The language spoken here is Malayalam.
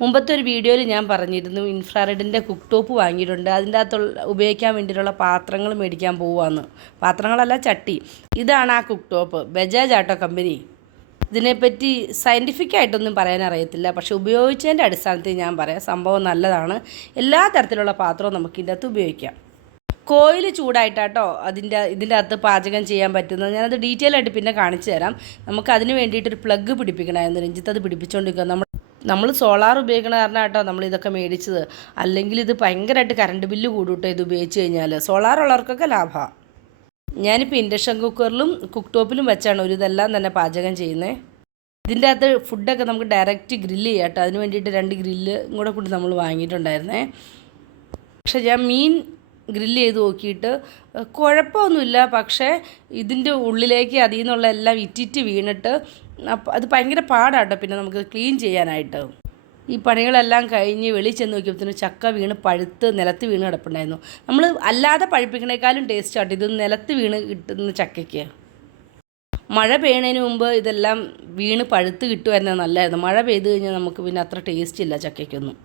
മുമ്പത്തെ ഒരു വീഡിയോയിൽ ഞാൻ പറഞ്ഞിരുന്നു ഇൻഫ്രാറെഡിൻ്റെ കുക്ക് ടോപ്പ് വാങ്ങിയിട്ടുണ്ട്. അതിൻ്റെ അകത്തുള്ള ഉപയോഗിക്കാൻ വേണ്ടിയിട്ടുള്ള പാത്രങ്ങൾ മേടിക്കാൻ പോവുകയെന്ന്. പാത്രങ്ങളല്ല, ചട്ടി. ഇതാണ് ആ കുക്ക് ടോപ്പ്. ബജാജ് ആട്ടോ കമ്പനി. ഇതിനെപ്പറ്റി സയൻറ്റിഫിക് ആയിട്ടൊന്നും പറയാൻ അറിയത്തില്ല, പക്ഷേ ഉപയോഗിച്ചതിൻ്റെ അടിസ്ഥാനത്തിൽ ഞാൻ പറയാം. സംഭവം നല്ലതാണ്. എല്ലാ തരത്തിലുള്ള പാത്രവും നമുക്ക് ഇതിൻ്റെ അകത്ത് ഉപയോഗിക്കാം. കോയിൽ ചൂടായിട്ടാട്ടോ ഇതിൻ്റെ അകത്ത് പാചകം ചെയ്യാൻ പറ്റുന്നത്. ഞാനത് ഡീറ്റെയിൽ ആയിട്ട് പിന്നെ കാണിച്ചു തരാം. നമുക്ക് അതിന് വേണ്ടിയിട്ടൊരു പ്ലഗ് പിടിപ്പിക്കണമായിരുന്നു. രഞ്ജിത്ത് അത് പിടിപ്പിച്ചുകൊണ്ടിരിക്കുക. നമ്മൾ സോളാർ ഉപയോഗിക്കണ കാരണം കേട്ടോ നമ്മൾ ഇതൊക്കെ മേടിച്ചത്. അല്ലെങ്കിൽ ഇത് ഭയങ്കരമായിട്ട് കറണ്ട് ബില്ല് കൂടുട്ടോ ഇത് ഉപയോഗിച്ച് കഴിഞ്ഞാൽ. സോളാർ ഉള്ളവർക്കൊക്കെ ലാഭമാണ്. ഞാനിപ്പോൾ ഇൻഡക്ഷൻ കുക്കറിലും കുക്ക് ടോപ്പിലും വെച്ചാണ് ഒരു ഇതെല്ലാം തന്നെ പാചകം ചെയ്യുന്നത്. ഇതിൻ്റെ അകത്ത് ഫുഡൊക്കെ നമുക്ക് ഡയറക്റ്റ് ഗ്രില്ല് ചെയ്യാം കേട്ടോ. അതിന് വേണ്ടിയിട്ട് 2 ഗ്രില്ല് കൂടി നമ്മൾ വാങ്ങിയിട്ടുണ്ടായിരുന്നേ. പക്ഷേ ഞാൻ മീൻ ഗ്രില്ല് ചെയ്ത് നോക്കിയിട്ട് കുഴപ്പമൊന്നുമില്ല. പക്ഷേ ഇതിൻ്റെ ഉള്ളിലേക്ക് അതിൽ നിന്നുള്ള എല്ലാം ഇറ്റിറ്റ് വീണിട്ട് അത് ഭയങ്കര പാടാട്ടോ പിന്നെ നമുക്ക് ക്ലീൻ ചെയ്യാനായിട്ട്. ഈ പണികളെല്ലാം കഴിഞ്ഞ് വെളിയിൽ ചെന്ന് നോക്കിയപ്പോഴത്തേനും ചക്ക വീണ് പഴുത്ത് നിലത്ത് വീണ് കിടപ്പുണ്ടായിരുന്നു. നമ്മൾ അല്ലാതെ പഴുപ്പിക്കണേക്കാളും ടേസ്റ്റ് ആട്ടോ ഇത് നിലത്ത് വീണ് കിട്ടുന്ന ചക്കയ്ക്ക്. മഴ പെയ്യുന്നതിന് മുമ്പ് ഇതെല്ലാം വീണ് പഴുത്ത് കിട്ടുമായിരുന്നത് നല്ലതായിരുന്നു. മഴ പെയ്ത് കഴിഞ്ഞാൽ നമുക്ക് പിന്നെ അത്ര ടേസ്റ്റ് ഇല്ല ചക്കയ്ക്കൊന്നും.